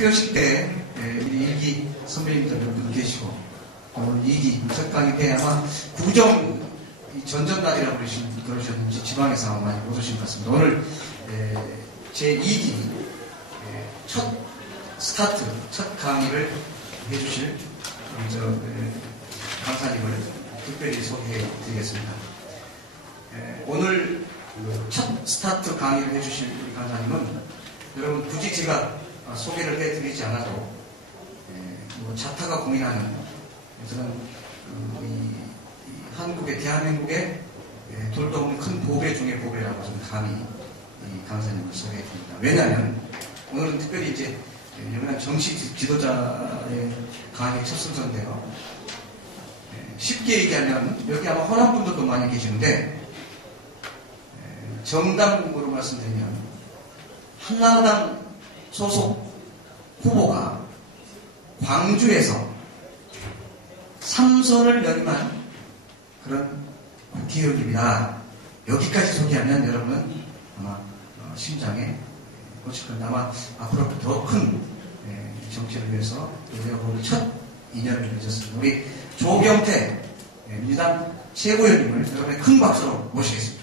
수료식 때 우리 일기 선배님들 분 계시고 오늘 2기 첫 강의 때 아마 구정 전전날이라고 그러셨는지 지방에서 아마 많이 못 오신 것 같습니다. 오늘 제 2기 첫 스타트, 첫 강의를 해주실 강사님을 특별히 소개해 드리겠습니다. 오늘 첫 스타트 강의를 해주실 우리 강사님은 여러분 굳이 제가 소개를 해드리지 않아도 뭐 자타가 고민하는 저는 이 한국의 대한민국의 돌도 없는 큰 보배 중의 보배라고 저는 감히 이 강사님을 소개해드립니다. 왜냐하면 오늘은 특별히 이제 유명한 정치 지도자의 강의 첫 순서인데요. 쉽게 얘기하면 여기 아마 호남 분들도 많이 계시는데 정당으로 말씀드리면 한나라당 소속 후보가 광주에서 3선을 연임한 그런 국회의원입니다. 여기까지 소개하면 여러분은 아마 심장에 꽂힐 건데 아마 앞으로 더 큰 정치를 위해서 우리가 오늘 첫 인연을 맺었습니다. 우리 조경태 민주당 최고위원님을 여러분의 큰 박수로 모시겠습니다.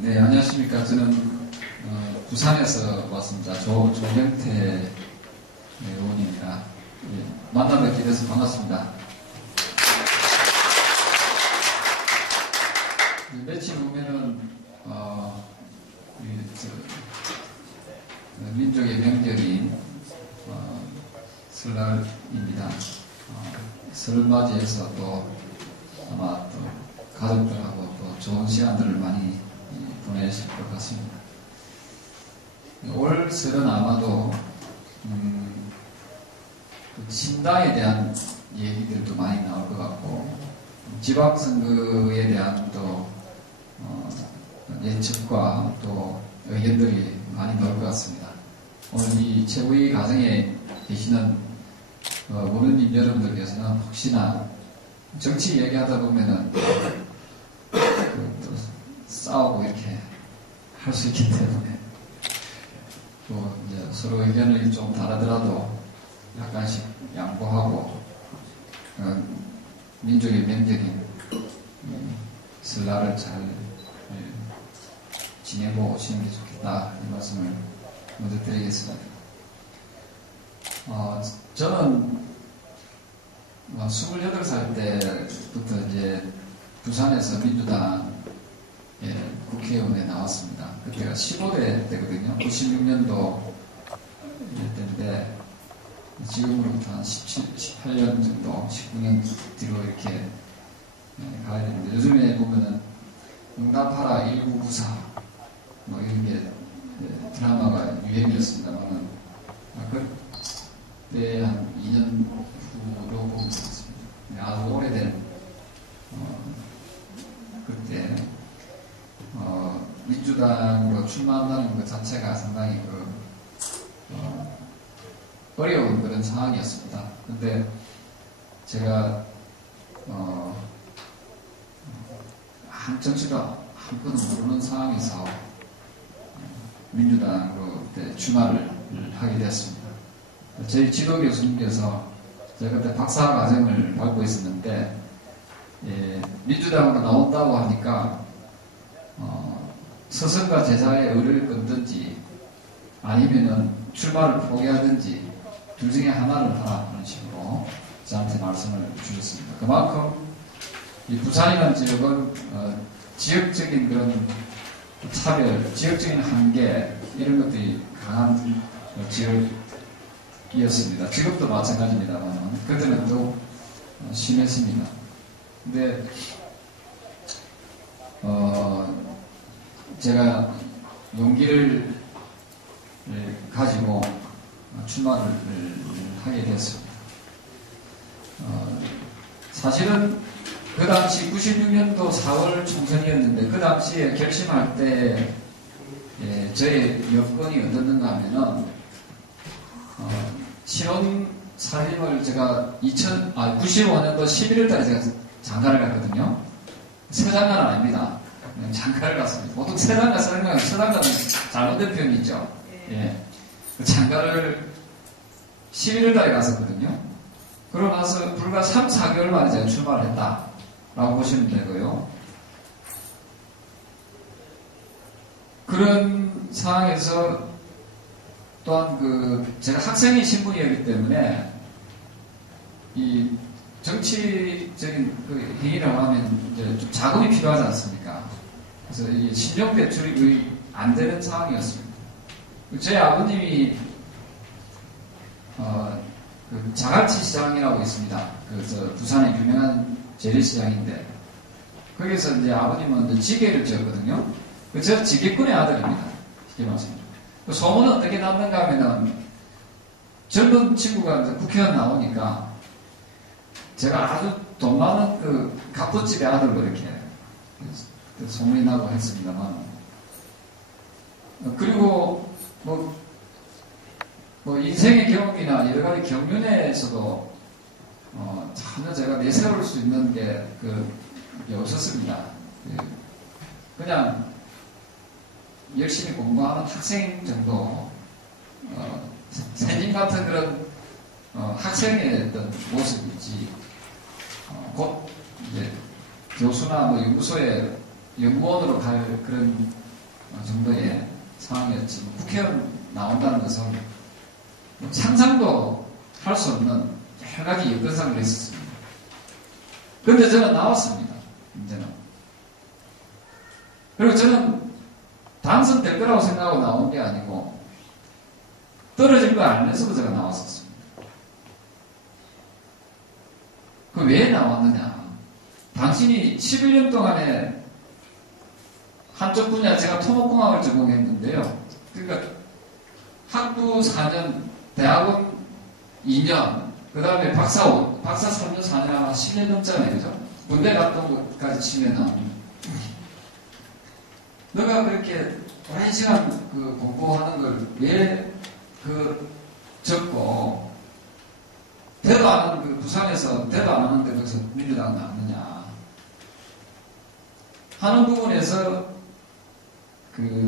네, 안녕하십니까. 저는 부산에서 왔습니다. 조경태 의원입니다. 만나 뵙게 돼서 반갑습니다. 며칠 후면은 민족의 명절인 설날입니다. 설 맞이해서 또 아마 또 가족들하고 또 좋은 시간들을 많이 보내실 것 같습니다. 올 설은 아마도 신당에 대한 얘기들도 많이 나올 것 같고 지방선거에 대한 또 예측과 또 의견들이 많이 나올 것 같습니다. 오늘 이 최고위 과정에 계시는 모르는 여러분들께서는 혹시나 정치 얘기하다 보면은 또 싸우고 이렇게 할 수 있기 때문에 또 이제 서로 의견을 좀 다르더라도 약간씩 양보하고 민족의 명절인 설날을 잘 지내고 오시는 게 좋겠다 이 말씀을 먼저 드리겠습니다. 저는 28살 때부터 이제 부산에서 민주당 국회의원에 나왔습니다. 그때가 15대 때거든요. 96년도 때인데 지금으로부터 한 18년 정도, 19년 뒤로 이렇게 가야 되는데 요즘에 보면은 응답하라 1994 뭐 이런 게 드라마가 유행이었습니다만은 그때 한 2년 후로 보면 되겠습니다. 아주 오래된 그때 민주당으로 출마한다는 것 자체가 상당히 어려운 그런 상황이었습니다. 근데 제가 정치가 한 번도 모르는 상황에서 민주당으로 그때 출마를 하게 되었습니다. 저희 지도 교수님께서 제가 그때 박사 과정을 밟고 있었는데 민주당으로 나온다고 하니까 스승과 제자의 의를 끊든지 아니면은 출마를 포기하든지 둘 중에 하나를 하라 그런 식으로 저한테 말씀을 주셨습니다. 그만큼 이 부산이라는 지역은 지역적인 그런 차별, 지역적인 한계 이런 것들이 강한 지역이었습니다. 지금도 마찬가지입니다만 그때는 또 심했습니다. 근데 제가 용기를 가지고 출마를 하게 됐습니다. 사실은 그 당시 96년도 4월 총선이었는데 그 당시에 결심할 때 저의 여건이 어떻는가 하면은, 신혼 살림을 제가 95년도 11월 달에 제가 장가를 갔거든요. 새 장가는 아닙니다. 그냥 장가를 갔습니다. 보통 새 장가, 새 장가는 잘못된 표현이 있죠. 예. 장가를 11월 달에 갔었거든요. 그러고 나서 불과 3, 4개월 만에 제가 출마를 했다라고 보시면 되고요. 그런 상황에서 또한 제가 학생의 신분이었기 때문에 이 정치적인 행위를 하면 이제 좀 자금이 필요하지 않습니까? 그래서 이 신용 대출이 거의 안 되는 상황이었습니다. 제 아버님이 자갈치 시장이라고 있습니다. 그래서 부산의 유명한 재래시장인데 거기서 이제 아버님은 이제 지게를 지었거든요. 저 지게꾼의 아들입니다. 쉽게 말씀드리면. 소문은 어떻게 났는가 하면은 젊은 친구가 이제 국회의원 나오니까 제가 아주 돈 많은 갑부집의 아들로 이렇게 소문이 나고 했습니다만 그리고 인생의 경험이나 여러 가지 경륜에서도 전혀 제가 내세울 수 있는 게 없었습니다. 그냥 열심히 공부하는 학생 정도, 선진 같은 그런 학생의 어떤 모습이지, 곧 이제 교수나 연구소에 연구원으로 갈 그런 정도의 상황이었지. 국회의원 나온다는 것은 상상도 할 수 없는 여러 가지 여건상을 했었습니다. 그런데 저는 나왔습니다. 이제는. 그리고 저는 당선될 거라고 생각하고 나온 게 아니고 떨어질 거 알면서도 제가 나왔었습니다. 왜 나왔느냐? 당신이 11년 동안에 한쪽 분야 제가 토목공학을 전공했는데요. 그러니까 학부 4년, 대학원 2년, 그 다음에 박사 3년, 4년 아마 10년 넘잖아요. 그죠? 군대 갔던 것까지 치면은 너가 그렇게 오랜 시간 공부하는 걸 왜 적고 대도 안 하는 부산에서 대도 안 하는데 거기서 민주당 나왔느냐 하는 부분에서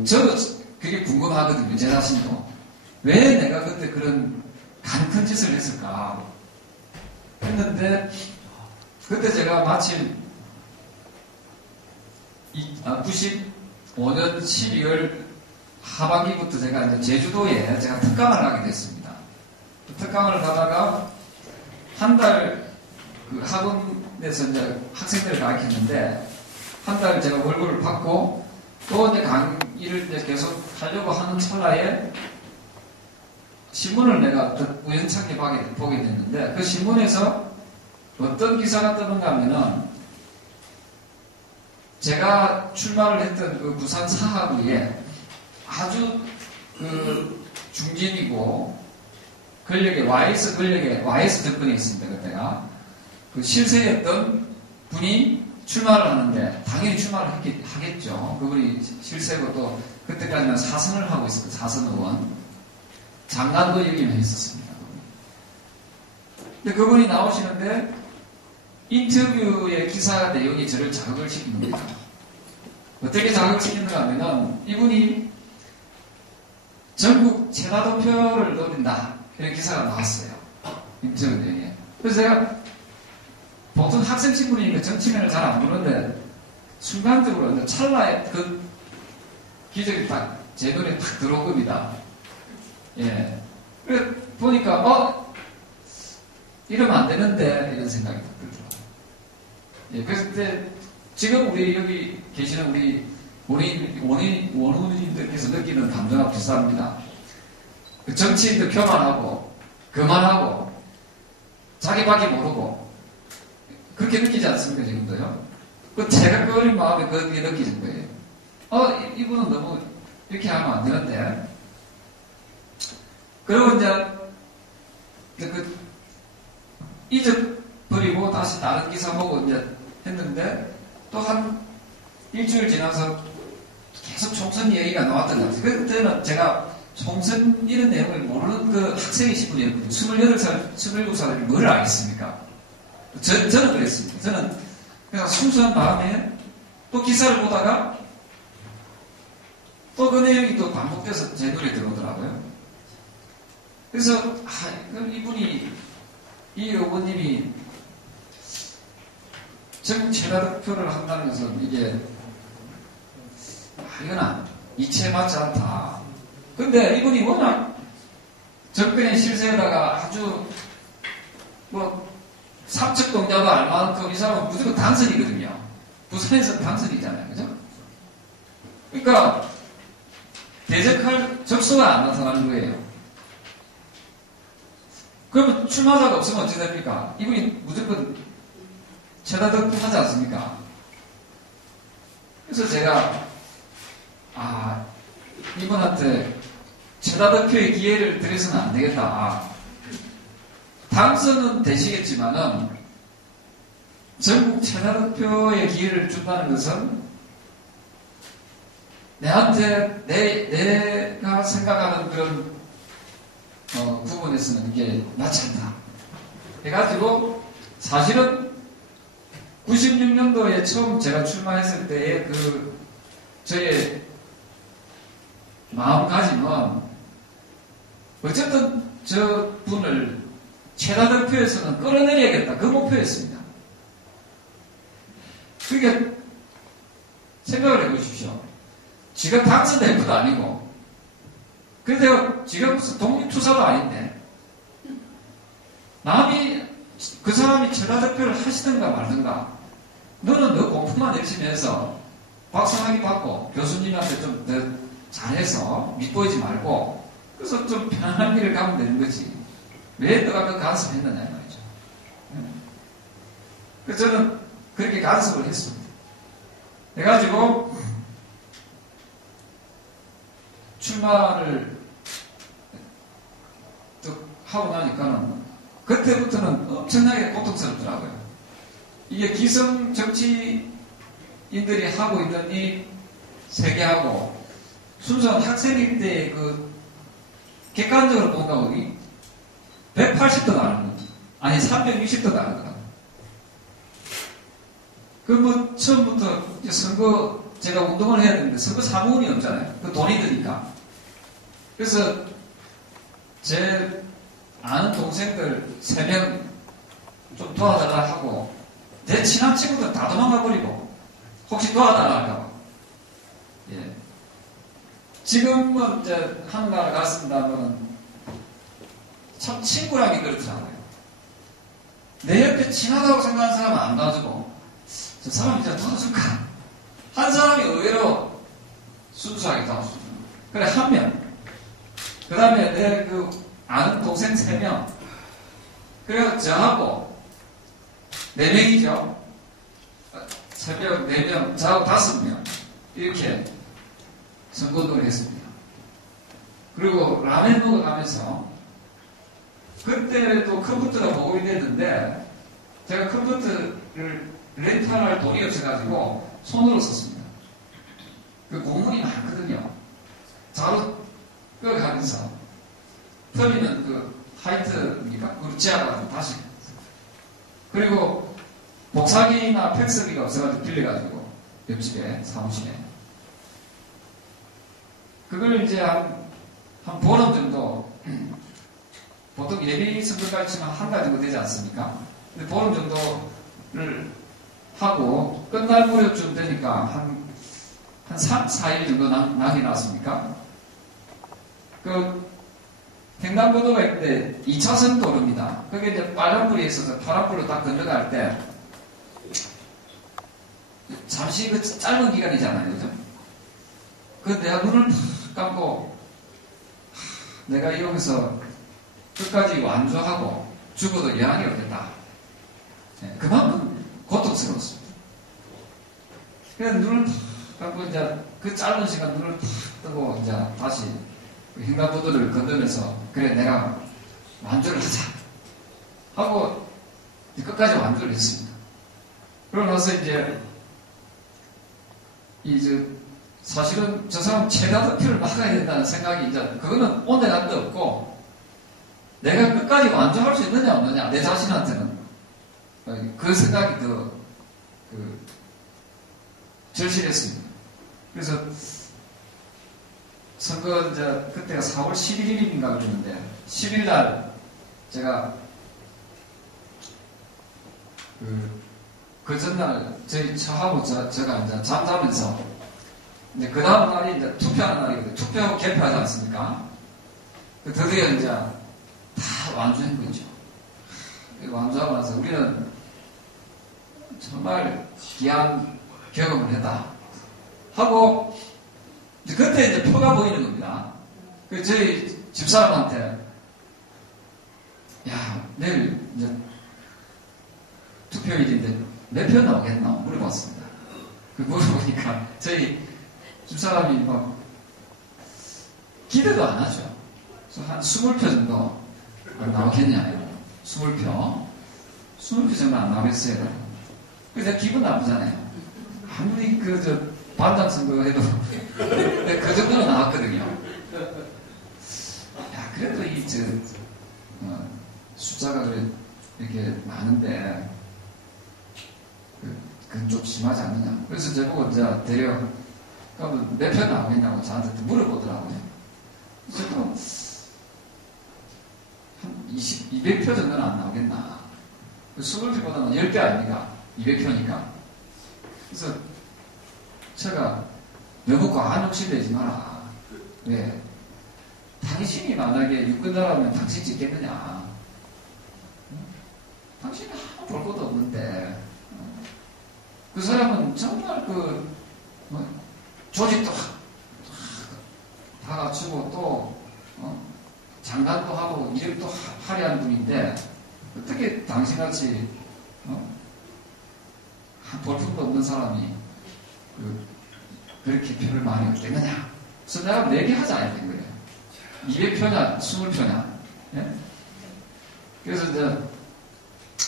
저도 그게 궁금하거든요. 제 자신도 왜 내가 그때 그런 간 큰 짓을 했을까 했는데 그때 제가 마침 95년 12월 하반기부터 제가 이제 제주도에 제가 특강을 하게 됐습니다. 특강을 가다가 한 달 학원에서 이제 학생들을 가르쳤는데 한 달 제가 월급을 받고 또 이제 강의를 이제 계속 하려고 하는 찰나에 신문을 내가 우연찮게 보게 됐는데 그 신문에서 어떤 기사가 뜨는가 하면은 제가 출마를 했던 부산 사하구에 아주 중진이고 YS 정권이 있습니다. 그때가 실세였던 분이 출마를 하는데 당연히 출마를 하겠죠. 그분이 실세고 또 그때까지는 사선을 하고 있었고 사선 의원 장관도 역임했었습니다. 근데 그분이 나오시는데 인터뷰의 기사 내용이 저를 자극을 시키는 겁니다. 어떻게 자극을 시키는가 하면은 이분이 전국 최다 득표를 노린다 이런 기사가 나왔어요. 인터뷰 내용에. 그래서 제가 보통 학생 신분이니까 정치면을 잘 안 보는데 순간적으로 찰나에 그 기적이 딱 제 눈에 딱 들어옵니다. 예. 그래 보니까 이러면 안 되는데 이런 생각이 딱 들더라고요. 예. 그래서 그때 지금 우리 여기 계시는 우리 원우님들께서 느끼는 감정과 비슷합니다. 정치인들 교만하고 거만하고 자기밖에 모르고 그렇게 느끼지 않습니까? 지금도요. 제가 그 어린 마음에 그렇게 느끼는 거예요. 이분은 너무 이렇게 하면 안 되는데. 그리고 이제 잊어버리고 다시 다른 기사 보고 이제 했는데 또 한 일주일 지나서 계속 총선 얘기가 나왔던 것 같아요. 그때는 제가 총선 이런 내용을 모르는 그 학생이신 분이었거든요. 28살, 27살이 뭘 알겠습니까? 저는 그랬습니다. 저는 그냥 순수한 마음에 또 기사를 보다가 또 그 내용이 또 반복돼서 제 눈에 들어오더라고요. 그래서, 그럼 이 의원님이 정 최다 득표를 한다는 것은 이게, 이거는 이치에 맞지 않다. 근데 이분이 워낙 정권의 실세에다가 아주 삼척 동자도 알 만큼 이 사람은 무조건 당선이거든요. 부산에서 당선이잖아요. 그죠? 그러니까 대적할 적소가 안 나타나는 거예요. 그러면 출마자가 없으면 어떻게 됩니까? 이분이 무조건 최다 득표하지 않습니까? 그래서 제가 이분한테 최다 득표의 기회를 드려서는 안 되겠다. 당선은 되시겠지만은 전국 최다 득표의 기회를 준다는 것은 내한테 내가 생각하는 그런 부분에서는 이게 맞지 않다. 해가지고 사실은 96년도에 처음 제가 출마했을 때의 저의 마음가짐은 어쨌든 저 분을 최다 득표에서는 끌어내려야겠다. 그 목표였습니다. 그게 생각을 해보십시오. 지가 당선될 것도 아니고, 그래서 지가 무슨 독립투사도 아닌데, 그 사람이 최다 득표를 하시든가 말든가, 너는 너 공부만 열심히 해서 박사학위 받고 교수님한테 좀 더 잘해서 밑보이지 말고, 그래서 좀 편안한 길을 가면 되는 거지. 왜 너가 그 간섭했느냐, 말이죠. 그래서 저는 그렇게 간섭을 했습니다. 해가지고, 출마를 하고 나니까는, 그때부터는 엄청나게 고통스럽더라고요. 이게 기성 정치인들이 하고 있는 이 세계하고, 순수한 학생일 때 객관적으로 본다고 180도 다른 거죠. 아니, 360도 다른 거다. 처음부터 선거, 제가 운동을 해야 되는데 선거 사무원이 없잖아요. 그 돈이 드니까. 그래서 제 아는 동생들 3명 좀 도와달라 하고, 내 친한 친구들 다 도망가 버리고, 혹시 도와달라 할까봐. 예. 지금은 이제 한나라 갔습니다면 참 친구라기 그렇더라고요. 내 옆에 친하다고 생각하는 사람은 안 놔주고, 저 사람 이제 도와줄까? 한 사람이 의외로 순수하게 도와주죠. 그래, 한 명. 그 다음에 내 아는 동생 3명. 그래서 저하고 4명이죠. 새벽 4명, 저하고 5명. 이렇게 선거운동을 했습니다. 그리고 라면 먹어가면서, 그때도 컴퓨터가 보급이 됐는데, 제가 컴퓨터를 렌탈할 돈이 없어가지고 손으로 썼습니다. 그 공문이 많거든요. 자로 끄어가면서 터미는 하이트니까 그걸 지하고 다시. 그리고 복사기나 팩스기가 없어가지고 빌려가지고 옆집에 사무실에 그걸 이제 한 보름 정도, 보통 예비 선거까지 치면 한 달 정도 되지 않습니까? 근데 보름 정도를 하고 끝날 무렵쯤 되니까 한 3, 4일 정도 낙이 나왔습니까? 횡단보도가 있는데 2차선 도로입니다. 그게 이제 빨간불이 있어서 파란불로 딱 건너갈 때 잠시 짧은 기간이잖아요. 그죠? 내가 눈을 탁 감고 내가 여기서 끝까지 완주하고 죽어도 여한이 없겠다. 네, 그만큼 고통스러웠습니다. 그래서 눈을 탁 감고 이제 그 짧은 시간 눈을 탁 뜨고 이제 다시 횡단보도를 건너면서 그래 내가 완주를 하자 하고 끝까지 완주를 했습니다. 그러고 나서 이제 사실은 저 사람 최다 득표를 막아야 된다는 생각이 이제 그거는 온데간데 없고 내가 끝까지 완주할 수 있느냐 없느냐 내 자신한테는 그 생각이 더 절실했습니다. 그래서 선거 이제 그때가 4월 11일인가 그러는데 10일 날 제가 그 전날 저희 처하고 제가 이제 잠자면서 이제 그 다음 날이 이제 투표하는 날이거든요. 투표하고 개표하지 않습니까? 드디어 이제 다 완주한 거죠. 완주하고 나서 우리는 정말 귀한 경험을 했다. 하고, 이제 그때 이제 표가 보이는 겁니다. 저희 집사람한테, 야, 내일 이제 투표일인데 몇 표 나오겠나? 물어봤습니다. 물어보니까 저희 집사람이 막 기대도 안 하죠. 그래서 한 20표 정도 나오겠냐요. 20표. 20표 정도 안 나오겠어요. 그래서 기분 나쁘잖아요. 아무리 반장 선거 해도 그 정도는 나왔거든요. 야, 그래도 숫자가 이렇게 많은데 그건 좀 심하지 않느냐. 그래서 저보고 이제 그러면 몇 표 나오겠냐고 저한테 물어보더라고요. 저도 한 200표 정도는 안 나오겠나. 20표보다는 10배 아닙니까? 200표니까. 그래서 제가 너무 과한 욕심내지 마라. 왜? 당신이 만약에 유권자라면 당신 찍겠느냐? 당신이 볼 것도 없는데 그 사람은 정말 조직도 다 갖추고 또 장관도 하고 이름도 화려한 분인데 어떻게 당신같이 한 볼품도 없는 사람이 그렇게 표를 많이 얻겠느냐? 그래서 내가 내기하자 이런 거예요. 200표냐 20표냐. 예? 그래서 이제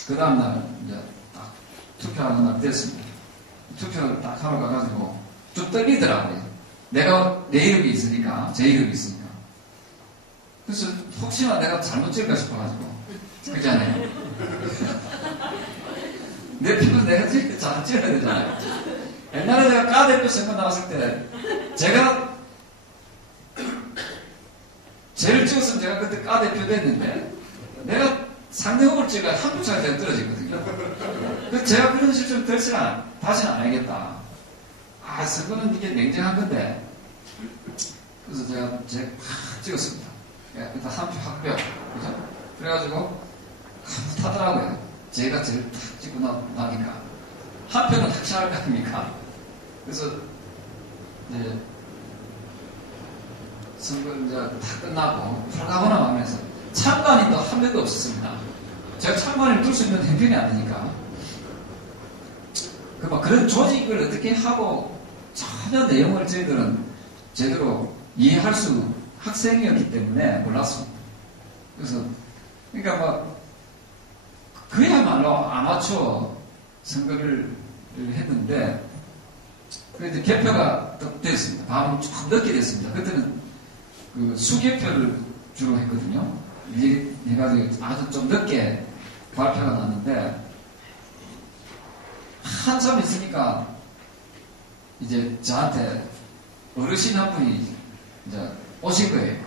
그 다음날 이제 딱 투표하는 날 됐습니다. 투표를 딱 하러 가가지고 좀 떨리더라고요. 내가 내 이름이 있으니까, 제 이름이 있으니까. 그래서 혹시나 내가 잘못 찍을까 싶어가지고. 그렇잖아요. 내 표는 내가 잘 찍어야 되잖아요. 옛날에 제가 까 대표 선거 나왔을 때 제가 제일 찍었으면 제가 그때 까 대표 됐는데 내가 상대 후보를 찍어야 한 표차가 제가 떨어지거든요. 그래서 제가 그런 실수를 다시는 안 해야겠다. 선거는 이게 냉정한 건데. 그래서 제가 찍었습니다. 일단 한 표 합격. 그죠? 그래가지고 타더라고요. 제가 제일 탁 찍고 나니까. 한 표는 확실할 거 아닙니까? 그래서 이제 선거 이제 다 끝나고 불가분함 하면서 참관인도 한 명도 없었습니다. 제가 참관을 둘 수 있는 형편이 아니니까. 그런 조직을 어떻게 하고 전혀 내용을 저희들은 제대로 이해할 수 학생이었기 때문에 몰랐습니다. 그래서 그러니까 그야말로 아마추어 선거를 했는데 그래서 개표가 됐습니다. 밤은 조금 늦게 됐습니다. 그때는 수개표를 주로 했거든요. 이제 해가지고 아주 좀 늦게 발표가 났는데 한참 있으니까 이제 저한테 어르신 한 분이 이제 오신 거예요.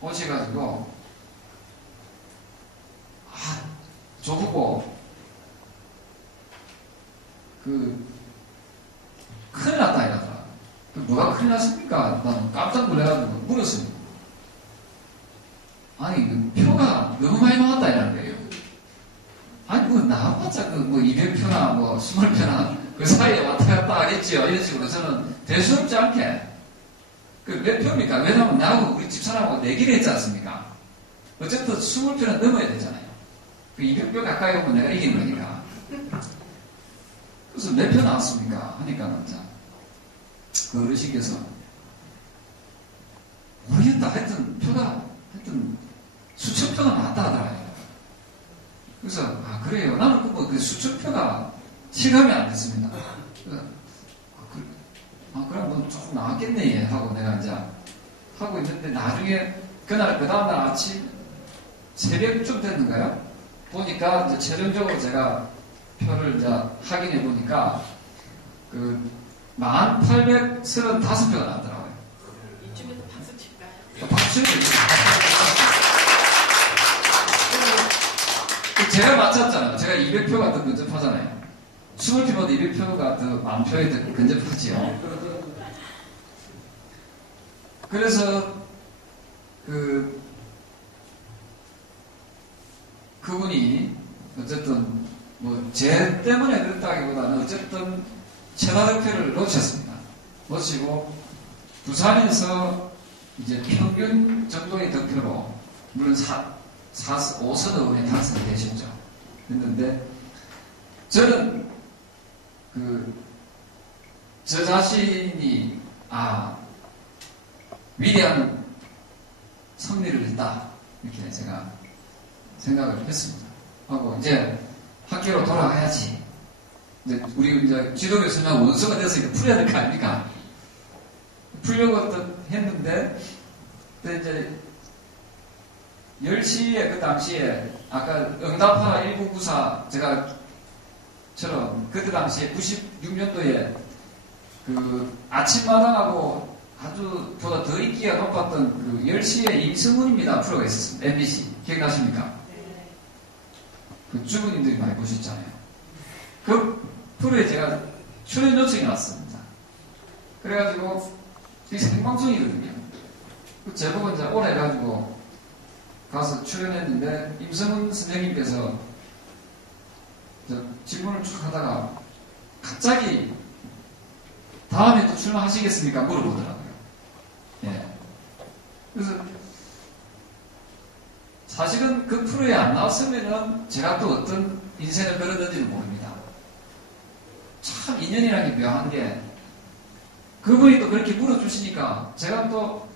오셔가지고 저보고 큰일 났다 이러더라. 뭐가 큰일 났습니까? 나는 깜짝 놀라가지고 물었습니다. 아니 표가 너무 많이 나왔다 이러는 거예요. 아니 나와봤자 200표나 20표나 그 사이에 왔다 갔다 하겠지요. 이런 식으로 저는 대수롭지 않게 몇 표입니까? 왜냐하면 나하고 우리 집사람하고 내기를 했지 않습니까? 어쨌든 20표는 넘어야 되잖아요. 200표 가까이 오면 내가 이기는 거니까. 그래서 몇 표 나왔습니까? 하니까 그 어르신께서 모르겠다. 하여튼 수천 표가 나왔다 하더라고요. 그래서 그래요. 나는 수천 표가 실감이 안 됐습니다. 그럼 정도는 조금 나왔겠네 하고 내가 이제 하고 있는데 나중에 그날 그 다음날 아침 새벽쯤 됐는가요? 보니까 이제 최종적으로 제가 표를 이제 확인해 보니까 그 1835표가 나왔더라고요. 이쯤에서 박수 칠까요? 박수 제가 맞췄잖아요. 제가 200표가 더 근접하잖아요. 20표보다 200표가 더 만표에 더 근접하지요. 그래서 그분이 어쨌든 뭐 제 때문에 그랬다기보다는 어쨌든 최다 득표를 놓쳤습니다. 놓치고 부산에서 이제 평균 정도의 득표로 물론 5선 의원이 당선되셨죠. 했는데 저는 저 자신이 위대한 승리를 했다 이렇게 제가 생각을 했습니다. 하고 이제 학교로 돌아가야지. 이제 우리 이제 지도 교수님하고 원수가 돼서 이제 풀어야 될 거 아닙니까? 풀려고 했는데 근데 이제 10시에 그 당시에 아까 응답하라 1994 제가처럼 그때 당시에 96년도에 그 아침마당하고 아주 보다 더 인기가 높았던 그 10시에 임승훈입니다 프로가 있었습니다. MBC 기억나십니까? 네. 그 주부님들이 많이 보셨잖아요. 그 프로에 제가 출연 요청이 왔습니다. 그래가지고 이게 생방송이거든요. 그 제보가 이제 오래 해가지고 가서 출연했는데 임성훈 선생님께서 질문을 쭉 하다가 갑자기 다음에 또 출마하시겠습니까? 물어보더라고요. 예. 그래서 사실은 그 프로에 안 나왔으면은 제가 또 어떤 인생을 걸었는지는 모릅니다. 참 인연이라는 게 묘한 게 그분이 또 그렇게 물어주시니까 제가 또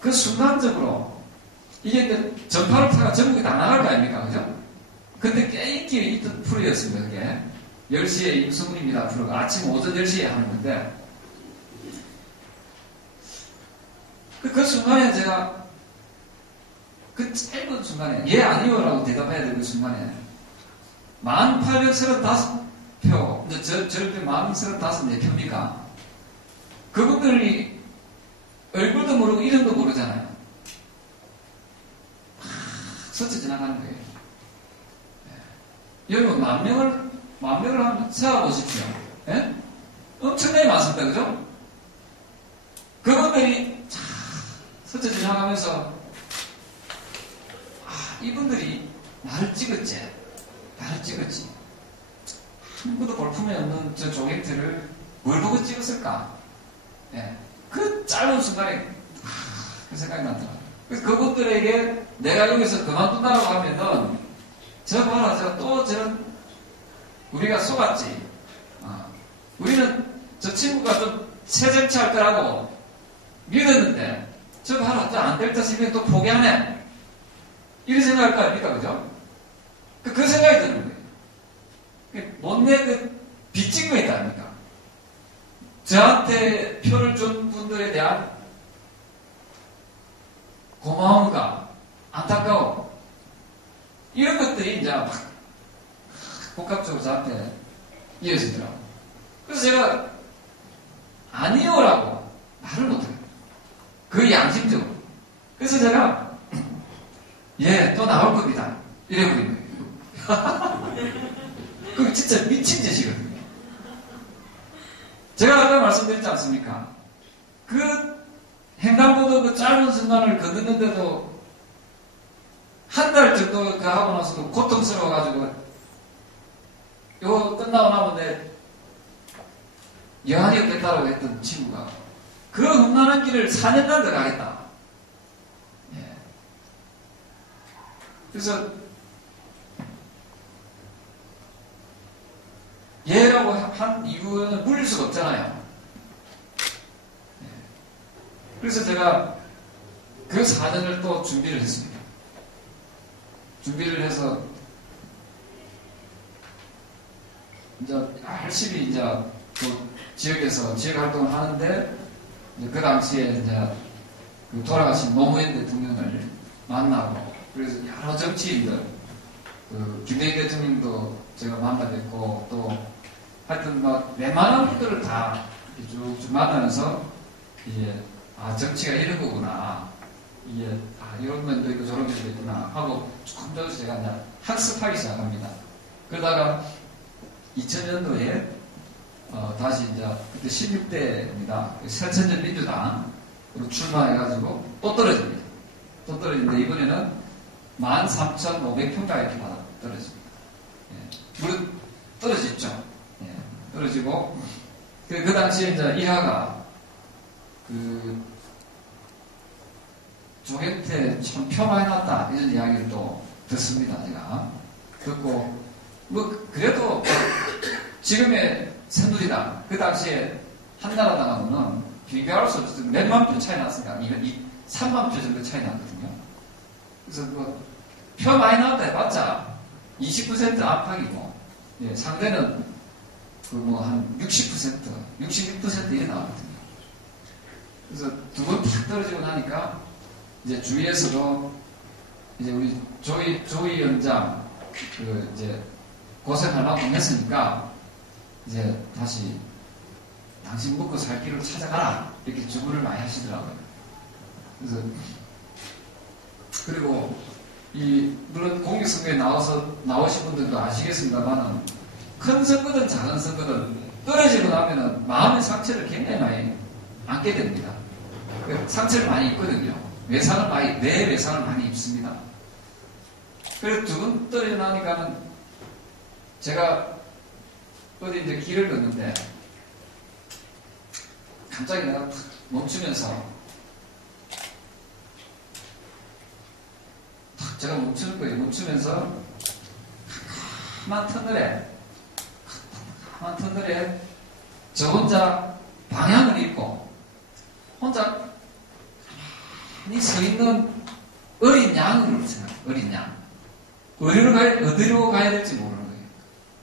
그 순간적으로 이게 전파를 타가 전국에 다 나갈 거 아닙니까? 그죠? 근데 꽤 인기 있던 프로였습니다. 그게 10시에 임승훈입니다. 프로가 아침 오전 10시에 하는 건데 그 순간에 제가 그 짧은 순간에 예 아니요라고 대답해야 되는 순간에 1835표 저렇게 4035표입니까? 그분들이 얼굴도 모르고 이름도 모르잖아요. 스쳐 지나가는 거예요. 여러분 만 명을 한번 세어보십시오. 예? 엄청나게 많습니다. 그죠? 그분들이 스쳐 지나가면서 이분들이 나를 찍었지. 아무도 볼품에 없는 저 조객들을 뭘 보고 찍었을까? 예. 그 짧은 순간에 그 생각이 나더라고요. 그래서 그분들에게 내가 여기서 그만둔다고 하면은 저 봐라, 또 저런 우리가 속았지. 우리는 저 친구가 좀 새정치할 거라고 믿었는데 저 봐라, 또 안 될 듯 싶으면 또 포기하네. 이런 생각할 거 아닙니까, 그죠? 그 생각이 드는 거예요. 못내 빚진 거 있다 아닙니까? 저한테 표를 준 분들에 대한 고마움과 안타까움 이런 것들이 이제 막 복합적으로 저한테 이어지더라고요. 그래서 제가 아니요라고 말을 못해요. 그 양심적으로. 그래서 제가 예, 또 나올 겁니다. 이래버린 거예요. 그게 진짜 미친 짓이거든요. 제가 아까 말씀드렸지 않습니까? 그 횡단보도 그 짧은 순간을 걷는데도 한 달 정도 하고 나서도 고통스러워가지고 이거 끝나고 나면 내 여한이 없겠다라고 했던 친구가 그 험난한 길을 4년간 더 가겠다. 예. 그래서 예라고 한 이유는 물릴 수가 없잖아요. 예. 그래서 제가 그 4년을 또 준비를 했습니다. 준비를 해서 이제 열심히 이제 또 지역에서 지역 활동을 하는데 그 당시에 이제 그 돌아가신 노무현 대통령을 만나고 그래서 여러 정치인들 그 김대중 대통령도 제가 만나뵙고 또 하여튼 막 웬만한 분들을 다 쭉쭉 만나면서 이제 정치가 이런 거구나 이게 이런 면도 있고 저런 면도 있구나 하고 조금 더 제가 이제 학습하기 시작합니다. 그러다가 2000년도에 다시 이제 그때 16대입니다. 새천년 민주당으로 출마해가지고 또 떨어집니다. 또 떨어지는데 이번에는 13,500표가 이렇게 받아 떨어집니다. 예. 물론 떨어졌죠. 예. 떨어지고 그 당시에 이제 일화가 그 조경태 참 표 많이 났다 이런 이야기를 또 듣습니다. 제가 듣고 뭐 그래도 지금의 새누리당 그 당시에 한나라당하고는 비교할 수 없이 몇만 표 차이 났으니까 3만 표 정도 차이 났거든요. 그래서 뭐 표 많이 나왔다 해봤자 20% 안팎이고 예, 상대는 그 뭐 한 60%, 66% 이래 나왔거든요. 그래서 두 번 탁 떨어지고 나니까 이제 주위에서도 이제 우리 조희 위원장 그 이제 고생하려고 했으니까 이제 다시 당신 먹고 살 길을 찾아가라 이렇게 주문을 많이 하시더라고요. 그래서 그리고 물론 공익선거에 나오신 분들도 아시겠습니다만은 큰 선거든 작은 선거든 떨어지고 나면은 마음의 상처를 굉장히 많이 안게 됩니다. 상처를 많이 입거든요. 내 외상을 많이 입습니다. 그래서 두 번 떨어져 나니까는 제가 어디 이제 길을 걷는데 갑자기 내가 탁 멈추면서 제가 멈추는 거예요. 멈추면서 가만 터널에 저 혼자 방향을 잃고 혼자 가만히 서 있는 어린 양을 생각해요. 어린 양. 어디로 가야 될지 모르는 거예요.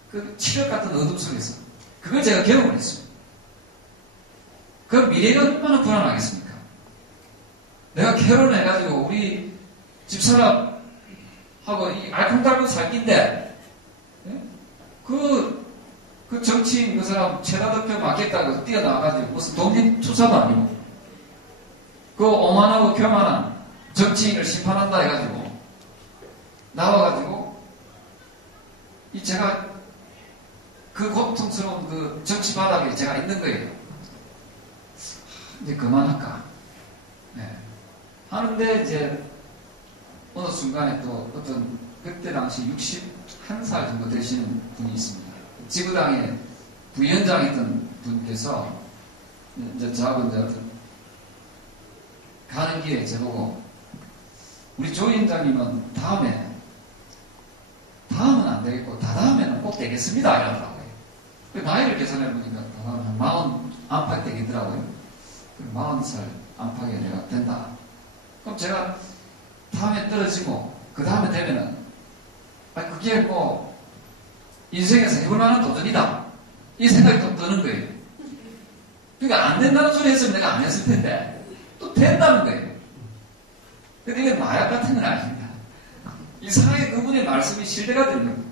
그 칠흑 같은 어둠 속에서. 그걸 제가 경험을 했습니다. 그 미래가 얼마나 불안하겠습니까? 내가 결혼해가지고 우리 집사람하고 알콩달콩 살 낀데, 그 정치인 그 사람 최다득표 맞겠다고 뛰어나와가지고 무슨 독립 투사도 아니고, 그 오만하고 교만한 정치인을 심판한다 해가지고, 나와가지고, 제가 그 고통스러운 그 정치 바닥에 제가 있는 거예요. 이제 그만할까? 네. 하는데 이제 어느 순간에 또 어떤 그때 당시 61살 정도 되시는 분이 있습니다. 지구당의 부위원장이었던 분께서 이제 저하고 이제 가는 길에 저보고 우리 조 위원장님은 다음은 안 되겠고 다다음에는 꼭 되겠습니다 이러더라고요. 나이를 계산해 보니까 한 40 안팎 되겠더라고요. 40살 안팎에 내가 된다. 그럼 제가 다음에 떨어지고 그 다음에 되면은 그게 뭐 인생에서 해볼 만한 도전이다 이 생각이 또 드는 거예요. 그러니까 안 된다는 소리 했으면 내가 안 했을 텐데 또 된다는 거예요. 근데 이게 마약 같은 건 아닙니다. 이상하게 그분의 말씀이 신뢰가 되는 거예요.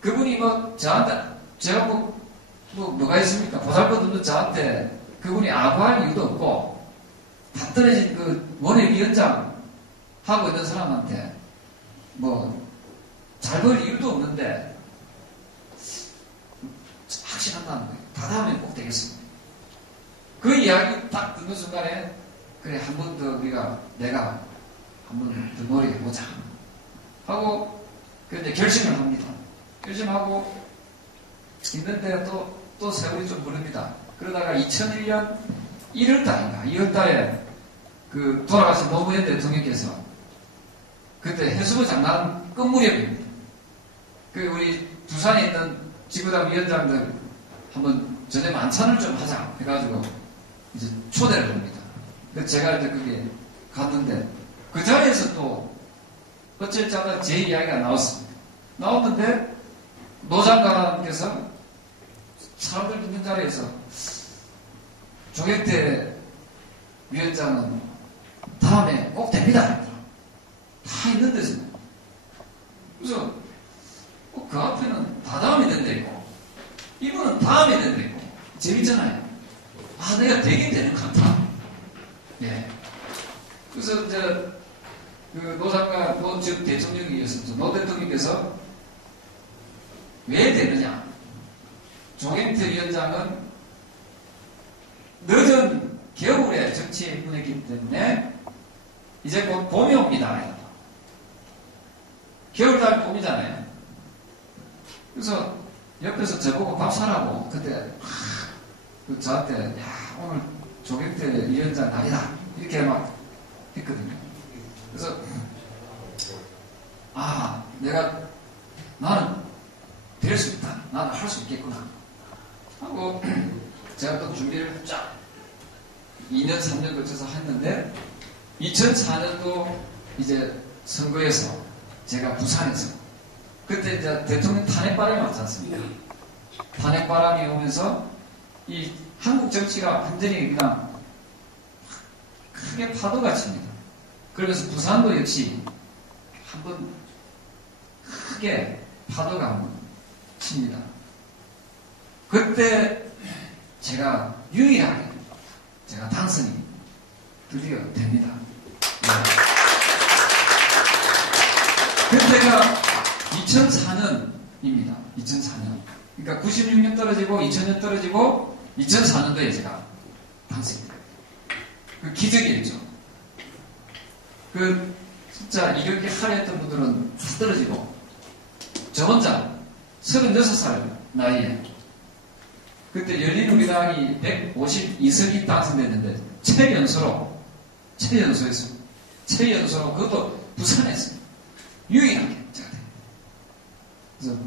그분이 뭐 저한테 제가 뭐가 있습니까? 보잘것없는 저한테 그분이 아부할 이유도 없고 다 떨어진 그 원외위원장 하고 있는 사람한테 뭐 잘 볼 이유도 없는데 확신한다는 거예요. 다다음에 꼭 되겠습니다. 그 이야기 딱 듣는 순간에 그래 한 번 더 내가 한 번 더 노력해보자 하고 이제 결심을 합니다. 결심하고 있는데 또 세월이 좀 흐릅니다. 그러다가 2001년 2월달에 그 돌아가신 노무현 대통령께서 그때 해수부 장관 끝무렵입니다. 그 우리 부산에 있는 지구당 위원장들 한번 저녁 만찬을 좀 하자 해가지고 이제 초대를 합니다. 그래서 제가 이제 거기에 갔는데 그 자리에서 또 어쩔 자가 제 이야기가 나왔습니다. 나왔는데 노 장관께서 사람들 있는 자리에서 조경태 위원장은 다음에 꼭 됩니다. 다 있는 데서. 그래서 그 앞에는 다 다음에 된다 있고 이분은 다음에 된다 있고 재밌잖아요. 아, 내가 되긴 되는 것 같아. 예. 그래서 이제 노 장관, 즉 대통령이었습니다. 노 대통령께서 왜 되느냐? 조경태 위원장은 늦은 겨울에 정치에 입문했기 때문에 이제 곧 봄이 옵니다. 겨울달 봄이잖아요. 그래서 옆에서 저보고 밥 사라고 그때 저한테 야, 오늘 조경태 위원장 날이다 이렇게 막 했거든요. 그래서 나는 될 수 있다. 나는 할 수 있겠구나 하고 제가 또 준비를 쫙 2년 3년 거쳐서 했는데 2004년도 이제 선거에서 제가 부산에서 그때 이제 대통령 탄핵바람이 왔지 않습니까? 탄핵바람이 오면서 이 한국 정치가 완전히 그냥 크게 파도가 칩니다. 그러면서 부산도 역시 한번 크게 파도가 한번 칩니다. 그때 제가 유일하게 제가 당선이 드디어 됩니다. 네. 그때가 2004년입니다. 2004년. 그러니까 96년 떨어지고 2000년 떨어지고 2004년도에 제가 당선이 돼요. 그 기적이었죠. 진짜 이렇게 하려 했던 분들은 다 떨어지고 저 혼자 36살 나이에 그때 열린우리당이 152석이 당선됐는데 최연소였습니다. 최연소로 그것도 부산에서 유일하게 제가 돼요. 그래서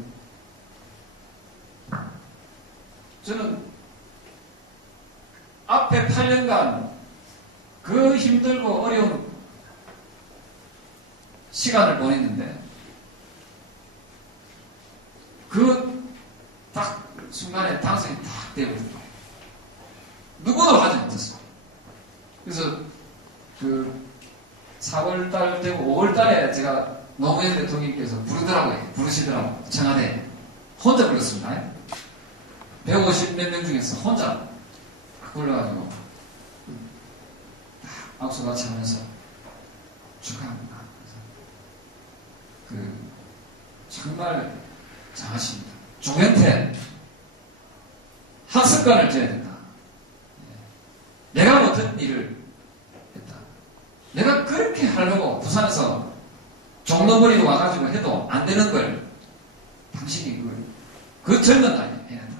저는 앞에 8년간 그 힘들고 어려운 시간을 보냈는데 그 딱 순간에 당선이 딱 되어버렸어요. 누구도 하지 못했어요. 그래서 4월달 되고 5월달에 제가 노무현 대통령께서 부르시더라고요. 청와대 혼자 불렀습니다. 150 몇 명 중에서 혼자 불러가지고 악수 같이 하면서 축하합니다. 정말 잘하십니다. 조경태 학습관을 둬야 된다. 내가 못한 일을 했다. 내가 그렇게 하려고 부산에서 종로머리로 와가지고 해도 안 되는 걸 당신이 그 젊은 나이에 해야 한다.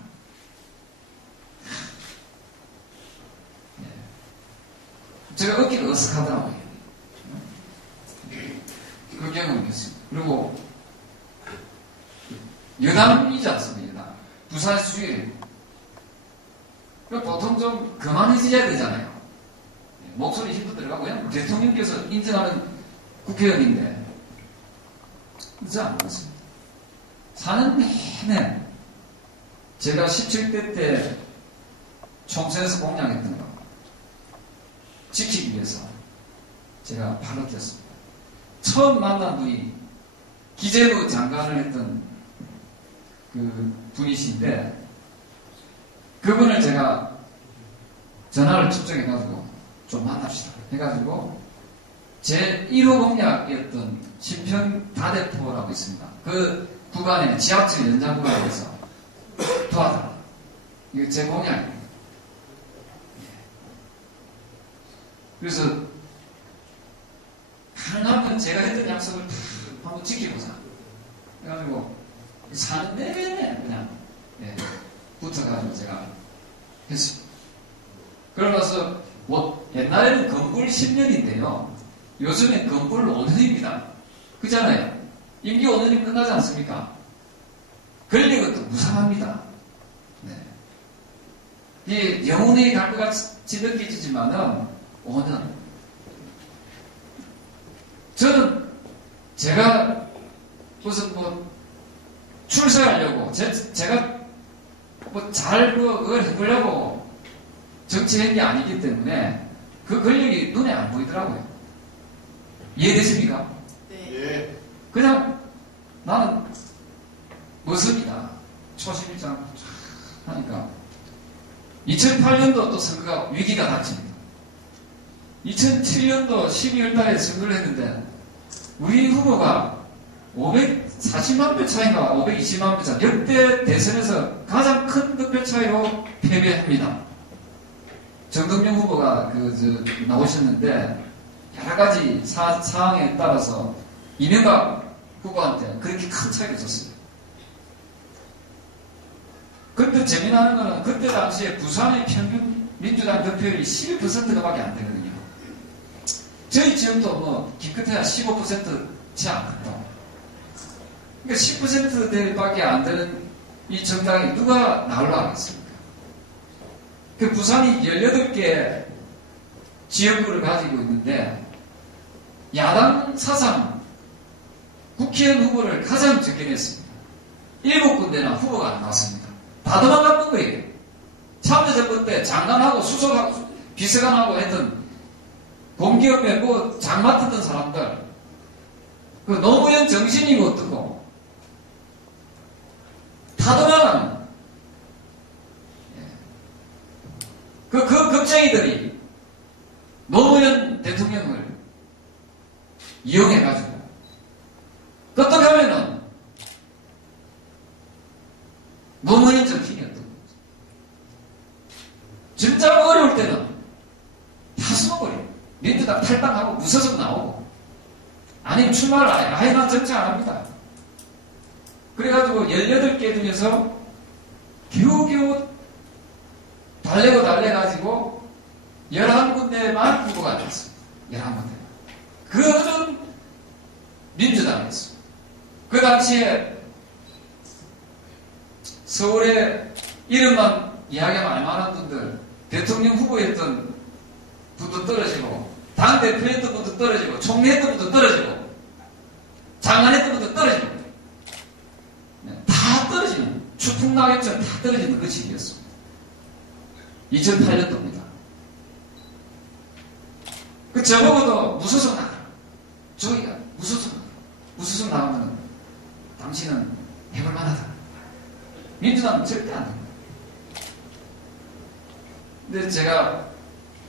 제가 어깨가 어색하더라고요. 그 경험이 있습니다. 그리고 여당이지 않습니까? 여당. 부산 수ju에 보통 좀 그만해져야 되잖아요. 목소리 힘도 들어가고요. 대통령께서 인정하는 국회의원인데 그렇지 않았습니다. 사는 내내 제가 17대 때 총선에서 공약했던 거 지키기 위해서 제가 발로 뛰었습니다. 처음 만난 분이 기재부 장관을 했던 그 분이신데 그분을 제가 전화를 접촉해가지고 좀 만납시다 해가지고 제 1호 공약이었던 신평 다대포라고 있습니다. 그 구간에 지하철 연장 구간에 대해서 도와달라. 이거 제 공약입니다. 그래서 한번 제가 했던 약속을 한번 지켜보자. 그래가지고 사는 내내 그냥 붙어가지고 제가 했습니다. 그러면서 옛날에는 건불 10년인데요. 요즘엔 건불 5년입니다. 그잖아요. 임기 5년이 끝나지 않습니까? 권력은 또 무상합니다. 이 영혼이 갈 것 같이 느껴지지만은 5년. 저는 제가 무슨 출세하려고 제가 잘 그걸 해보려고 정치한 게 아니기 때문에 그 권력이 눈에 안 보이더라고요. 이해되십니까? 네. 예. 그냥 나는 멋습니다. 초심일장 하니까 2008년도 또 선거가 위기가 닥칩니다. 2007년도 12월 달에 선거를 했는데 우리 후보가 540만 표 차이인가 520만 표 차이 역대 대선에서 가장 큰 득표 차이로 패배합니다. 정동영 후보가 나오셨는데 여러 가지 사항에 따라서 이명박 후보한테 그렇게 큰 차이가 있었어요. 그때 재미나는 거는 그때 당시에 부산의 평균 민주당 득표율이 12%가밖에 안 되거든요. 저희 지역도 뭐 기껏해야 15%지 않거든요. 그러니까 10%대밖에 안 되는 이 정당이 누가 나오려고 하겠습니까? 그 부산이 18개 지역구를 가지고 있는데 야당 사상 국회의원 후보를 가장 적게 냈습니다. 7군데나 후보가 안 나왔습니다. 다 도망갔던 거예요. 참여정부 때 장관하고 수석하고 비서관하고 했던 공기업에 장 맡았던 사람들 그 노무현 정신이고 어떻고 다 도망가는 그 겁쟁이들이 노무현 대통령을 이용해가지고 어떻게 하면은 노무현 정신이었던 거죠. 진짜 어려울 때는 다 숨어버려요. 민주당 탈당하고 무소속 나오고 아니면 출마를 아예 난 정치 안 합니다. 그래가지고 18개 중에서 겨우겨우 달래가지고 11군데만 후보가 안 됐어요. 11군데. 그것은 민주당이었어요. 그 당시에 서울에 이름만 이야기하면 알만한 분들, 대통령 후보였던 분도 떨어지고, 당대표였던 분도 떨어지고, 총리했던 분도 떨어지고, 장관했던 분도 떨어지고, 다 떨어지는, 추풍낙엽처럼 다 떨어지는 그 시기였습니다. 2008년도입니다. 그 저보고도 무소속 나가. 저기가 무소속 나가면 당신은 해볼 만하다. 민주당은 절대 안 됩니다. 근데 제가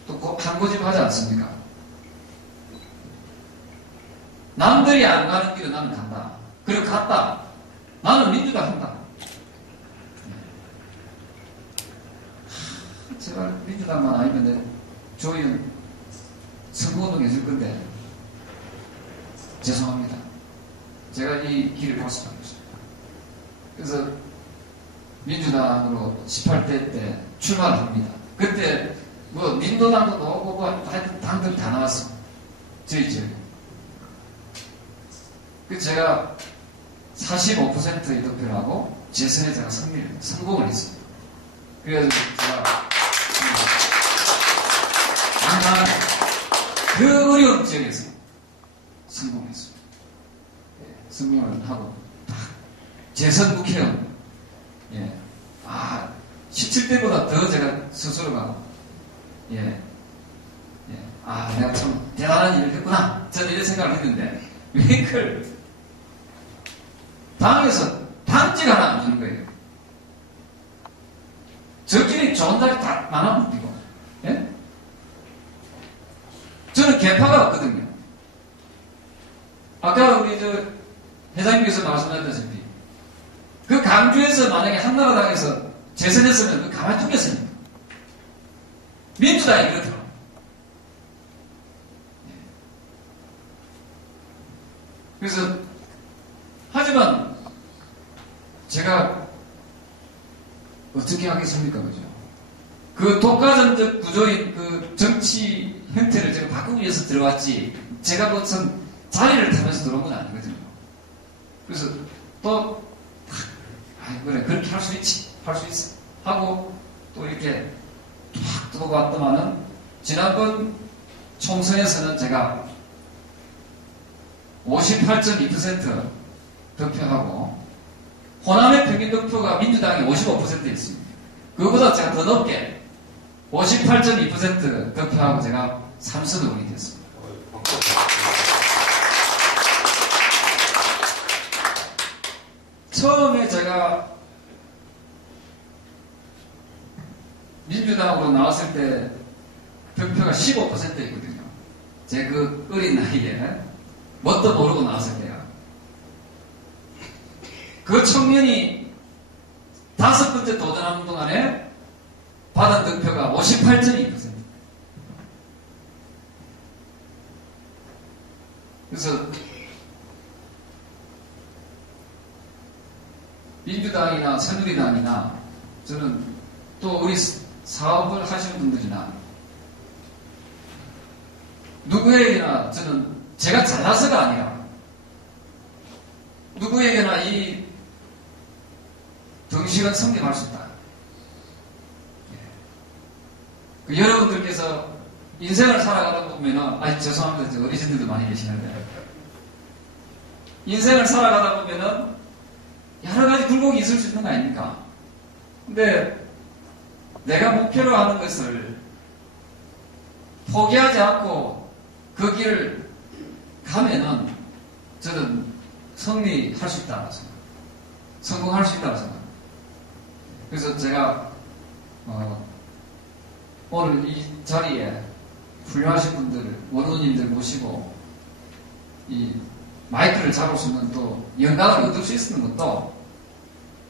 또 한 고집 하지 않습니까? 남들이 안 가는 길을 나는 간다. 그리고 갔다. 나는 민주당 한다. 제발 민주당만 아니면 조의원 선거운동 해줄 건데 죄송합니다. 제가 이 길을 갈 수밖에 없습니다. 그래서 민주당으로 18대 때 출마를 합니다. 그때 뭐 민노당도 나오고 뭐 하여튼 당들 다 나왔어. 저희 지역에. 그래서 제가 45%의 득표를 하고 재선에 제가 성공을 했습니다. 그래서 제가 항상 그 어려운 지역에서 성공했습니다. 성공을 하고 재선 국회의원 17대보다 더 제가 스스로가 내가 참 대단한 일을 했구나 저는 이런 생각을 했는데 왜 그걸 당에서 당직 하나 안 주는 거예요. 저끼리 좋은 날이 다 많아 보이고 저는 개파가 없거든요. 아까 우리 회장님께서 말씀하셨다시피 그 강주에서 만약에 한나라당에서 재선했으면 그 가만히 두겠습니까? 민주당이 그렇더라고요. 그래서 하지만 제가 어떻게 하겠습니까? 그죠? 그 독과점적 구조인 그 정치 형태를 제가 바꾸기 위해서 들어왔지 제가 무슨 자리를 타면서 들어온 건 아니거든요. 그래서 또 그래 그렇게 할 수 있지 할 수 있어 하고 또 이렇게 탁 들어오고 왔더만은 지난번 총선에서는 제가 58.2% 득표하고 호남의 평균 득표가 민주당이 55%였습니다. 그거보다 제가 더 높게 58.2% 득표하고 제가 3선을 오게 됐습니다. 처음에 제가 민주당으로 나왔을 때 득표가 15%였거든요. 제 그 어린 나이에 뭣도 모르고 나왔을 때요. 그 청년이 5번째 도전하는 동안에 받은 득표가 58.2%. 그래서 민주당이나 새누리당이나 저는 또 우리 사업을 하시는 분들이나 누구에게나 저는 제가 잘나서가 아니라 누구에게나 이 정식은 성립할 수 있다. 그 여러분들께서 인생을 살아가다 보면은, 죄송합니다. 어르신들도 많이 계시는데. 인생을 살아가다 보면은 여러 가지 굴곡이 있을 수 있는 거 아닙니까? 근데 내가 목표로 하는 것을 포기하지 않고 그 길을 가면은 저는 승리할 수 있다고 생각합니다. 성공할 수 있다고 생각합니다. 그래서 제가 오늘 이 자리에 훌륭하신 분들, 원우님들 모시고 이 마이크를 잡을 수 있는 또 영광을 얻을 수 있는 것도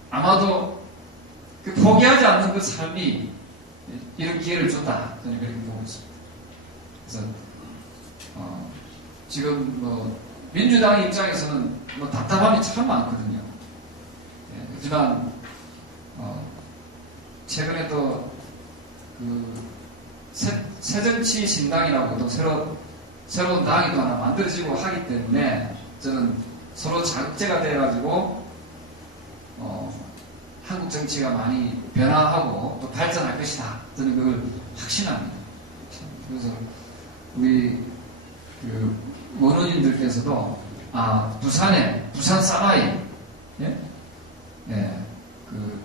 아마도 그 포기하지 않는 그 삶이 이런 기회를 줬다. 저는 그렇게 보고 있습니다. 그래서 지금 민주당 입장에서는 답답함이 참 많거든요. 예, 하지만 최근에 또 그 새정치 신당이라고 또 새로운 당이 또 하나 만들어지고 하기 때문에 저는 서로 자극제가 돼가지고 한국 정치가 많이 변화하고 또 발전할 것이다. 저는 그걸 확신합니다. 그래서 우리 그 원우님들께서도 부산 사나이 그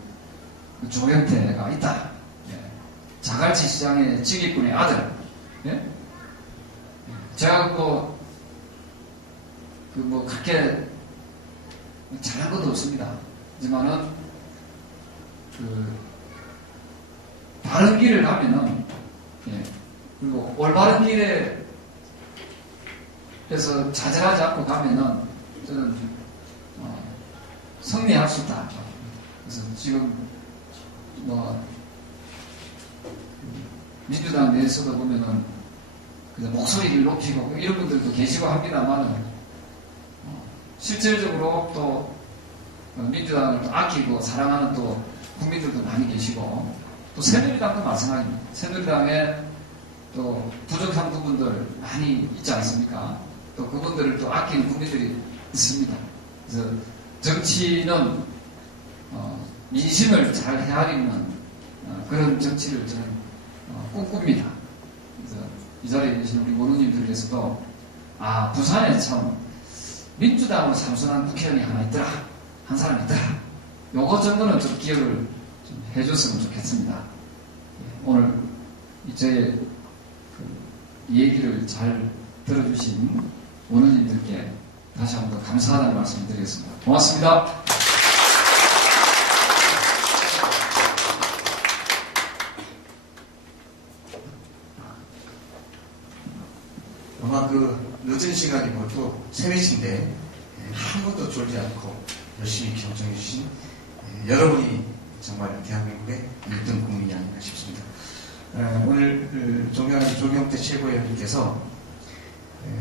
조경태가 있다. 자갈치 시장의 지기꾼의 아들. 제가 그렇게 잘한 것도 없습니다. 하지만은 바른 길을 가면은 그리고 올바른 길에 그래서 좌절하지 않고 가면은 저는 승리할 수 있다. 그래서 지금 민주당 내에서도 보면은 목소리를 높이고 이런 분들도 계시고 합니다만은 실질적으로 또 민주당을 또 아끼고 사랑하는 또 국민들도 많이 계시고 또 새누리당도 마찬가지입니다. 새누리당에 또 부족한 부분들 많이 있지 않습니까? 또 그분들을 또 아끼는 국민들이 있습니다. 그래서 정치는 민심을 잘 헤아리는 그런 정치를 저는 꿈꿉니다. 그래서 이 자리에 계신 우리 원우님들께서도 부산에 참 민주당으로 삼선한 국회의원이 하나 있더라, 한 사람 있더라. 요거 정도는 좀 기억을 좀 해줬으면 좋겠습니다. 오늘 제 얘기를 잘 들어주신 원우님들께 다시 한번 감사하다는 말씀을 드리겠습니다. 고맙습니다. 아마 그 늦은 시간이고 또 새벽인데 한 번도 졸지 않고 열심히 경청해 주신 여러분이 정말 대한민국의 1등 국민이 아닌가 싶습니다. 오늘 존경하는 조경태 최고위원님께서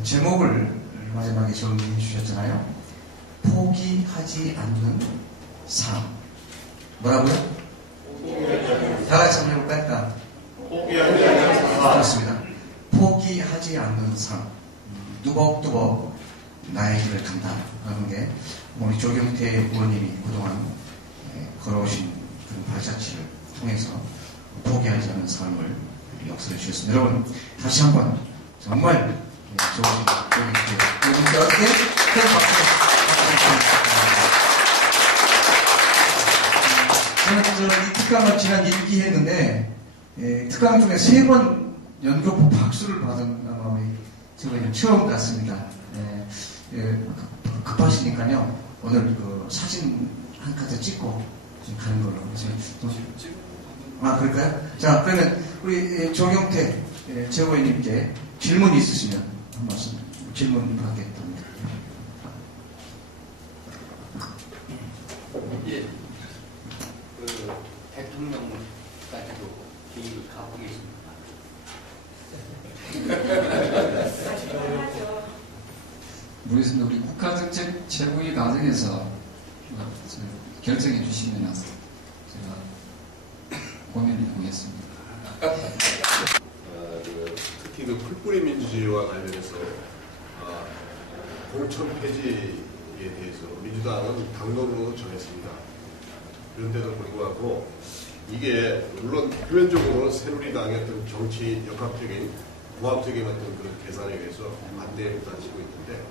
제목을 마지막에 정리해 주셨잖아요. 포기하지 않는 삶. 뭐라고요? 다 같이 한번 해볼까요? 포기하지 않는 삶. 그렇습니다. 포기하지 않는 삶. 뚜벅뚜벅 나의 길을 간다. 하는 게 우리 조경태 의원님이 그동안 걸어오신 그런 발자취를 통해서 포기하지 않는 삶을 역설해 주셨습니다. 여러분 다시 한번 정말 좋은 조경태 의원님께 큰 박수 부탁드립니다. 저는 이 특강을 지난 1기 했는데, 특강 중에 3번 연거푸 박수를 받은 아마 제가 처음 같습니다. 급하시니까요. 오늘 그 사진 한 카드 찍고 지금 가는 걸로. 그럴까요? 자, 그러면 우리 조경태 최고위원님께 질문이 있으시면 한 말씀, 질문 받겠습니다. 예, 그 대통령까지도 개입을 가고 계십니다. 모르겠습니다. 우리 국가정책 최고위 과정에서 결정해 주시면 제가 고민을 해보겠습니다. 특히 그 풀뿌리 민주주의와 관련해서 공천 폐지에 대해서 민주당은 당론으로 정했습니다. 그런데도 불구하고 이게 물론 표면적으로 새누리당의 어떤 정치 역학적인 고압적인 어떤 그런 계산에 의해서 반대를 다지고 있는데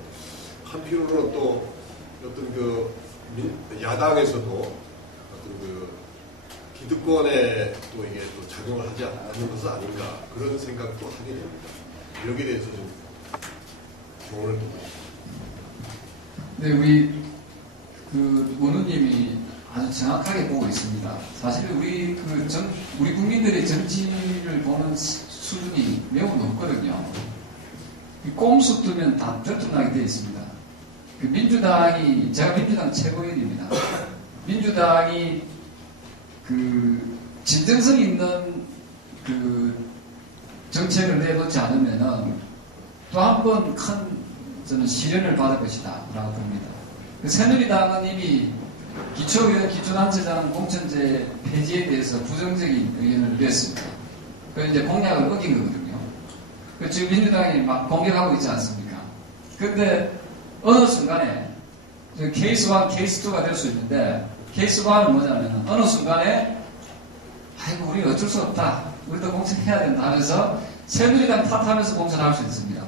한편으로는 또 어떤 그 야당에서도 어떤 그 기득권에 또 이게 또 작용을 하지 않는 것은 아닌가 그런 생각도 하게 됩니다. 여기에 대해서 좀 조언을 좀 해주십시오. 네, 우리 그 원우님이 아주 정확하게 보고 있습니다. 사실 우리 국민들의 정치를 보는 수준이 매우 높거든요. 꼼수 뜨면 다 들통나게 되어 있습니다. 제가 민주당 최고위원입니다. 민주당이 진정성 있는 정책을 내놓지 않으면은 또 한 번 저는 시련을 받을 것이다 라고 봅니다. 새누리당은 이미 기초의원, 기초단체장 공천제 폐지에 대해서 부정적인 의견을 냈습니다. 그 이제 공약을 어긴 거거든요. 지금 민주당이 막 공격하고 있지 않습니까? 근데 어느 순간에 케이스 1, 케이스 2가 될 수 있는데 케이스 1은 뭐냐면 어느 순간에 아이고 우리 어쩔 수 없다. 우리도 공천해야 된다 하면서 새누리당 탓하면서 공천할 수 있습니다.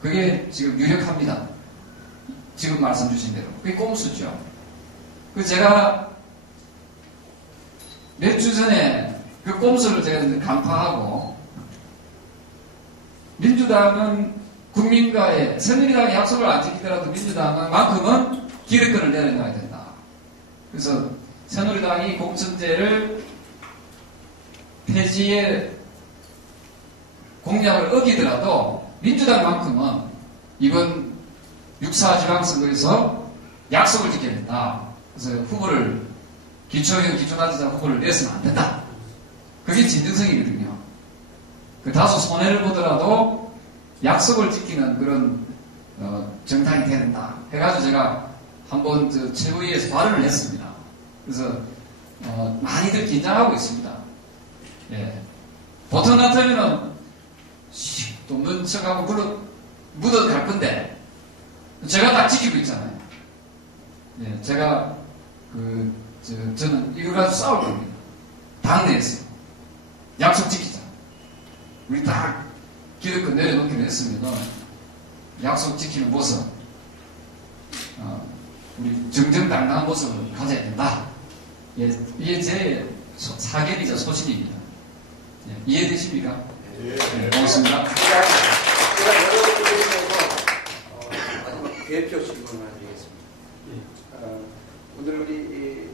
그게 지금 유력합니다. 지금 말씀 주신 대로. 그게 꼼수죠. 제가 몇 주 전에 그 꼼수를 제가 간파하고 민주당은 국민과의 새누리당의 약속을 안 지키더라도 민주당은 만큼은 기득권을 내려놔야 된다. 그래서 새누리당이 공천제를 폐지의 공약을 어기더라도 민주당만큼은 이번 6.4 지방선거에서 약속을 지켜야 된다. 그래서 기초의원, 기초단체장 후보를 내서는 안 된다. 그게 진정성이거든요. 다소 손해를 보더라도 약속을 지키는 그런 정당이 돼야 된다. 해가지고 제가 한번 최고위에서 발언을 했습니다. 그래서 많이들 긴장하고 있습니다. 예. 보통 같으면은 또 눈척하고 묻어갈 건데 제가 딱 지키고 있잖아요. 예, 제가 저는 이걸 가지고 싸울 겁니다. 당내에서 약속 지키자. 우리 딱 기득권 내려놓기로 했으면 약속 지키는 모습, 우리 정정당당한 모습을 가져야 된다. 예, 이게 제 사견이자 소신입니다. 예, 이해되십니까? 네, 고맙습니다. 제가 여러분들에 대해서 마지막 대표 질문을 드리겠습니다. 오늘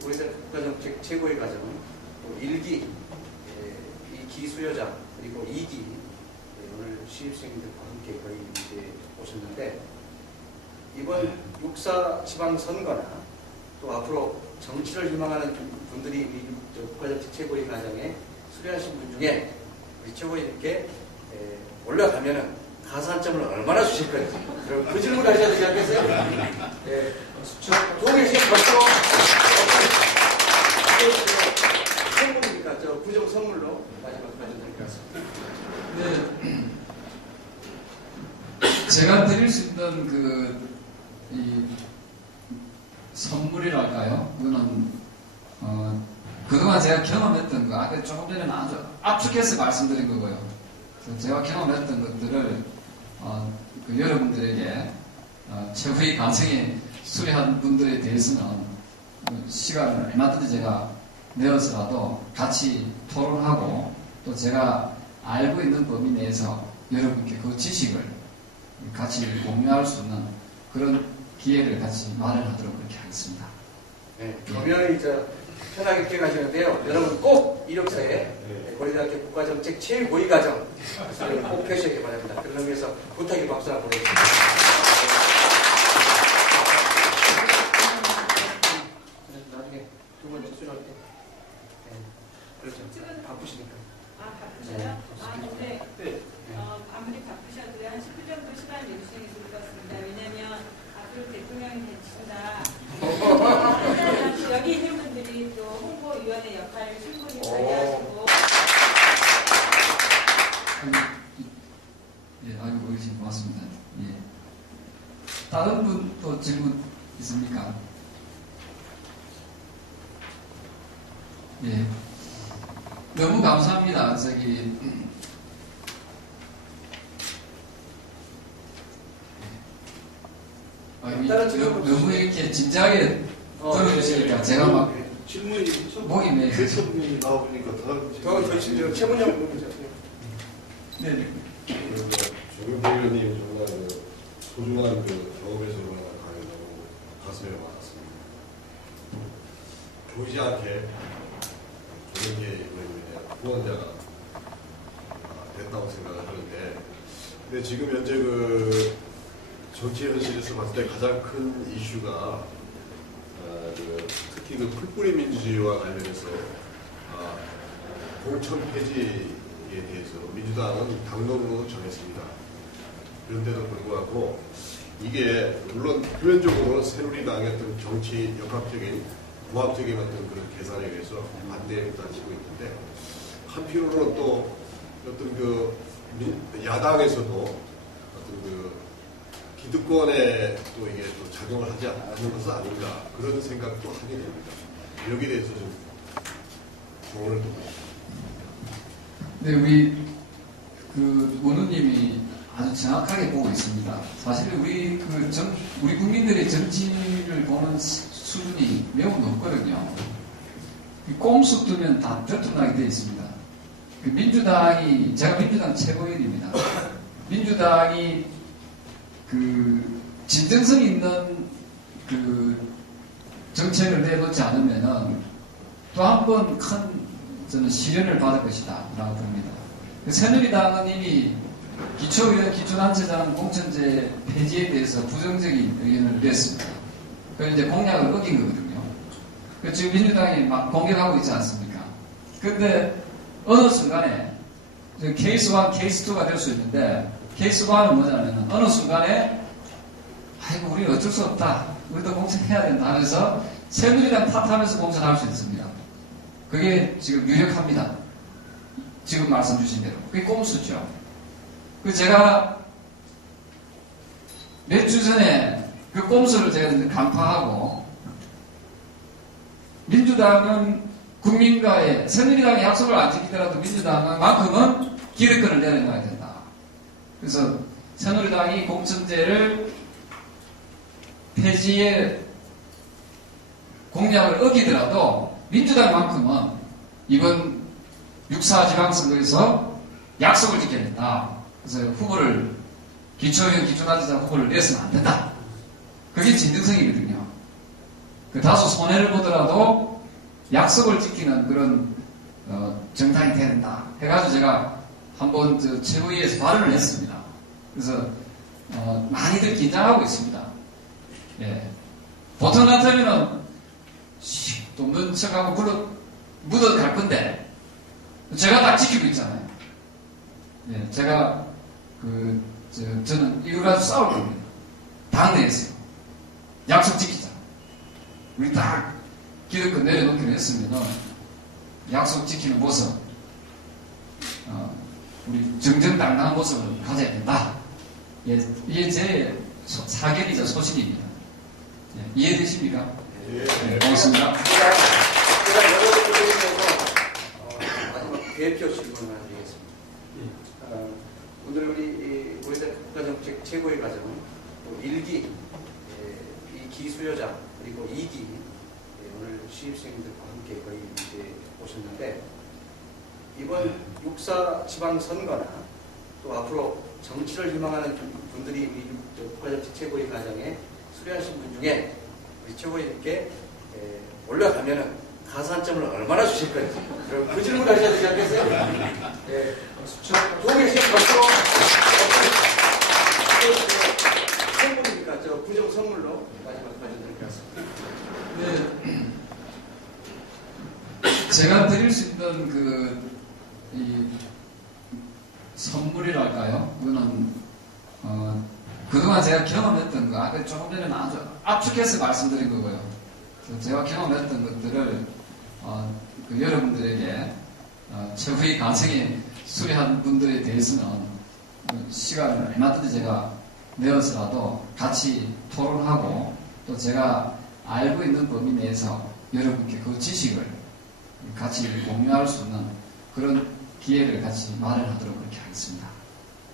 우리들 국가정책 최고의 과정은 1기 이 기수여장 그리고 2기 오늘 신입생들과 함께 거의 이제 오셨는데 이번 6.4 지방선거나 또 앞으로 정치를 희망하는 분들이 이 국가정책 최고의 과정에 수료하신 분 중에 우리 최고위원께 올라가면은 가산점을 얼마나 주실 건지 그 질문을 하셔야 되지 않겠어요? 네. 동의신 벌써 선물이니까 부정 선물로 마지막 가져드릴 것 같습니다. 네. 제가 드릴 수 있는 이 선물이랄까요? 그거는 그동안 제가 경험했던 거, 아까 조금 전에는 아주 압축해서 말씀드린 거고요. 제가 경험했던 것들을 여러분들에게 최고의 관성에 수료한 분들에 대해서는 시간을 얼마든지 제가 내어서라도 같이 토론하고 또 제가 알고 있는 범위 내에서 여러분께 그 지식을 같이 공유할 수 있는 그런 기회를 같이 마련하도록 그렇게 하겠습니다. 네, 겸연히 편하게 기억하시는데요. 여러분 꼭 이력서에 고려대학교 국가정책 최고위과정 꼭 표시하기 바랍니다. 그런 의미에서 부탁의 박수 한번 보내주십시오. 나중에 두 번 추출할 때. 네, 그렇죠. 바쁘시니까. 바쁘셔요? 근데 아무리 바쁘셔도 한 10분 정도 시간을 내주시는 게 좋을 것 같습니다. 왜냐하면 앞으로 대통령이 되신다. 여기 있는 분들이 또 홍보위원회 역할을 충분히 관리하시고. 예, 아이고, 어르신 고맙습니다. 예. 다른 분 또 질문 있습니까? 예. 너무 감사합니다. 너무 이렇게 진지하게 들어주시니까 제가 막 질문이 목이 메. 대통령이 나오니까 더 최문영 부분이죠. 네. 조경태 의원님 정말 소중한 경험에서 너무 가슴에 와닿습니다. 보이지 않게 조경태 의원님에 대한 후원자가 됐다고 생각을 하는데, 근데 지금 현재 정치 현실에서 봤을 때 가장 큰 이슈가 특히 풀뿌리 민주주의와 관련해서 공천 폐지에 대해서 민주당은 당론으로 정했습니다. 그런데도 불구하고 이게 물론 표면적으로 새누리당의 어떤 정치 역학적인 부합적인 어떤 그런 계산에 의해서 반대를 따지고 있는데, 한편으로는 또 어떤 야당에서도 어떤 기득권에 또 이게 또 작용을 하지 않는 것은 아닌가 그런 생각도 하게 됩니다. 여기에 대해서 좀 조언을 듣고 싶습니다. 네, 우리 원우님이 아주 정확하게 보고 있습니다. 사실 우리 국민들의 정치를 보는 수준이 매우 높거든요. 꼼수 뜨면 다 들통나게 되어 있습니다. 제가 민주당 최고위원입니다. 민주당이 진정성 있는 정책을 내놓지 않으면은 또 한 번 저는 시련을 받을 것이다 라고 봅니다. 새누리당은 이미 기초의원, 기초단체장 공천제 폐지에 대해서 부정적인 의견을 냈습니다. 그래서 이제 공약을 어긴 거거든요. 지금 민주당이 막 공격하고 있지 않습니까? 근데 어느 순간에 케이스 1, 케이스 2가 될 수 있는데, 케이스 1은 뭐냐면 어느 순간에 아이고 우리 어쩔 수 없다, 우리도 공천해야 된다 하면서 새누리당 탓하면서 공천할 수 있습니다. 그게 지금 유력합니다. 지금 말씀 주신 대로 그게 꼼수죠. 제가 몇 주 전에 그 꼼수를 제가 간파하고, 민주당은 국민과의 새누리당의 약속을 안 지키더라도 민주당은 만큼은 기득권을 내려놔야 된다. 그래서 새누리당이 공천제를 폐지의 공약을 어기더라도 민주당만큼은 이번 6.4 지방선거에서 약속을 지켜야 된다. 그래서 기초의원, 기초단체장 후보를 내서는 안 된다. 그게 진정성이거든요. 다소 손해를 보더라도 약속을 지키는 그런 정당이 돼야 된다 해가지고 제가 한번 최고위에서 발언을 했습니다. 그래서 많이들 긴장하고 있습니다. 예. 보통 같으면은 또 눈 척하고 묻어갈 건데 제가 다 지키고 있잖아요. 예. 제가 저는 이거 가지고 싸울 겁니다. 당내에서 약속 지키자. 우리 딱 기득권 내려놓기로 했으면 약속 지키는 모습, 우리 정정당당한 모습을 가져야 된다. 예, 이게 제 사견이자 소신입니다. 예, 이해되십니까? 예. 네, 고맙습니다. 제가 여러분들에 대해서 마지막 대표 질문을 드리겠습니다. 오늘 우리 국가정책 최고의 과정은 1기 이 기수요자 그리고 2기 오늘 시립생들과 함께 거의 이제 오셨는데 이번 6.4 지방선거나 또 앞으로 정치를 희망하는 분들이 우리 국가정치 최고위 과정에 수료하신 분 중에 우리 최고위님께 올라가면은 가산점을 얼마나 주실 건지 그 질문 하셔야 되지 않겠어요? 네. 도움이 주신 것으로 선물이니까 저 구정 선물로 마지막 가져드릴 것 같습니다. 네. 제가 드릴 수 있는 이 선물이랄까요? 그거는 그동안 제가 경험했던 거, 아까 조금 전에는 아주 압축해서 말씀드린 거고요. 제가 경험했던 것들을 여러분들에게 최후의 과정에 수료한 분들에 대해서는 시간을 얼마든지 제가 내어서라도 같이 토론하고 또 제가 알고 있는 범위 내에서 여러분께 그 지식을 같이 공유할 수 있는 그런 기회를 같이 마련하도록 그렇게 하겠습니다.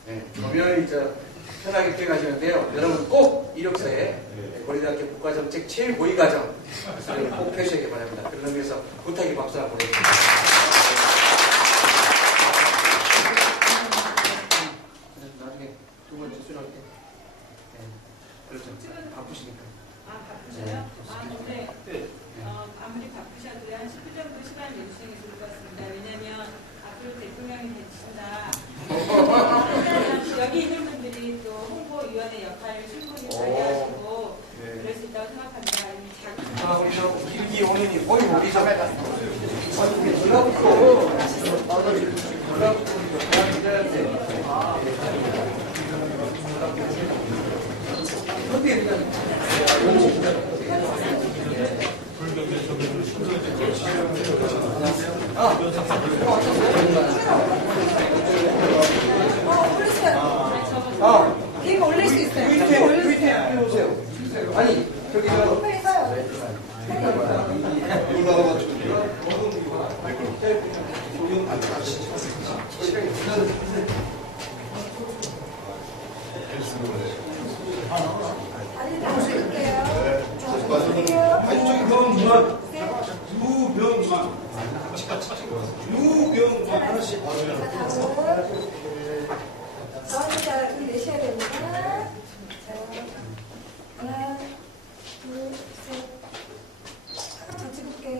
네, 겸연히 편하게 기억하시는데요. 여러분 꼭 이력서에 고려대학교 국가정책 최고위 과정 꼭 표시하기 바랍니다. 그런 의미에서 부탁의 박수 한번 보내주십니다. 나중에 두 번째 수료할 때. 네, 그렇죠. 바쁘시니까. 바쁘셔요? 근데 아무리 바쁘셔도 한 10분 정도 시간 내주시는 게 좋을 것 같습니다. 왜냐면 앞으로 대통령이 되신다. 여기 있는 분들이 또 홍보위원회 역할을 충분히 관리하시고 그럴 수 있다고 생각합니다. 우리 저 김기홍님 거의 우리 저 전화부터 이거 올릴 수 있어요. 트위터에 오세요. 아니 저기 유병만 하나씩 자, 내셔야 됩니다. 자, 하나, 둘, 셋. 같이 볼게요.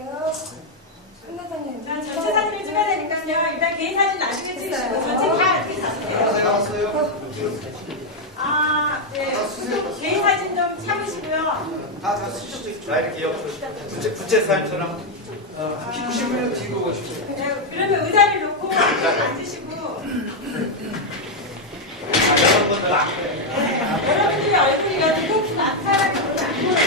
끝나자니. 전체 사진을 찍어야 되니까요. 일단 개인 사진 나중에 찍으시고 전체 다 이렇게 가세요. 네. 개인 사진 좀 참으시고요. 다 쓰시죠. 나 이렇게 옆으로 부채 사진처럼 기부시면 뒤로 오십시오. 그러면 의자를 놓고 앉으시고 여러분들 여러분들의 얼굴이 여기 꼭 나타나게 그러면 안 보여요.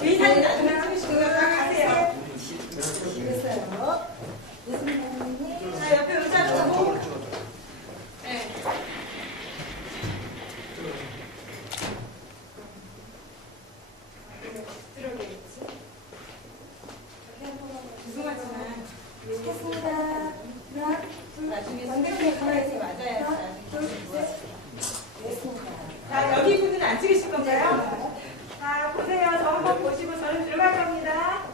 개인 사진 나중에 찍으시고 가세요. 됐어요. 예수님. 자, 옆에 의자 놓고. 네. 들어오겠지? 죄송하지만 됐습니다. 하나, 둘, 나중에 선생님이 가만히 맞아야 하나, 둘, 셋. 됐습니다. 자, 여기 분은 안 찍으실 건가요? 자, 보세요. 저 한번 보시고 저는 들어갈 겁니다.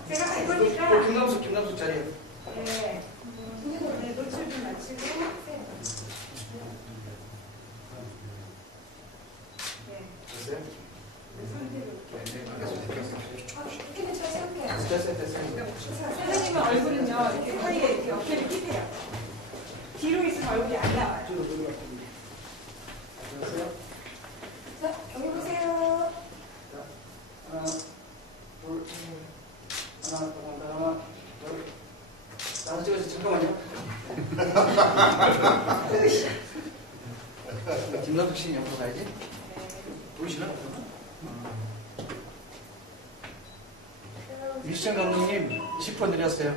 제가 갈 거니까. 김남숙 자리에. 네. 네, 노출 좀 마치고. 네. 됐어요? 이렇게 저 세울게요. 됐어요. 선생님은 얼굴은요, 이렇게 사이에 이렇게 어깨를 끼세요. 뒤로 있으면 얼굴이 안 나와요. 자, 여기 보세요. 하나, 둘, 하나, 둘. 나도 찍어서 잠깐만요. 김남숙 씨는 옆으로 가야지. 보이시나? 미션 감독님 10번 드렸어요.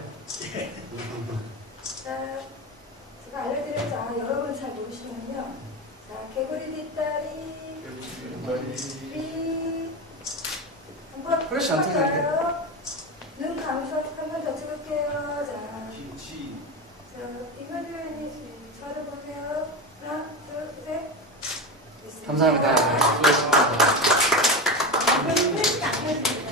자, 제가 알려드려서 여러분 잘 모르시면요. 자, 개구리 뒷다리, 리, 한번 그렇지 않게 볼까요? 눈 감아서 한 번 더 찍을게요. 자, 이거는 저를 보세요. 하나, 둘, 셋. 됐습니다. 감사합니다. 수고하셨습니다. 이건 프레시 안 해줍니다.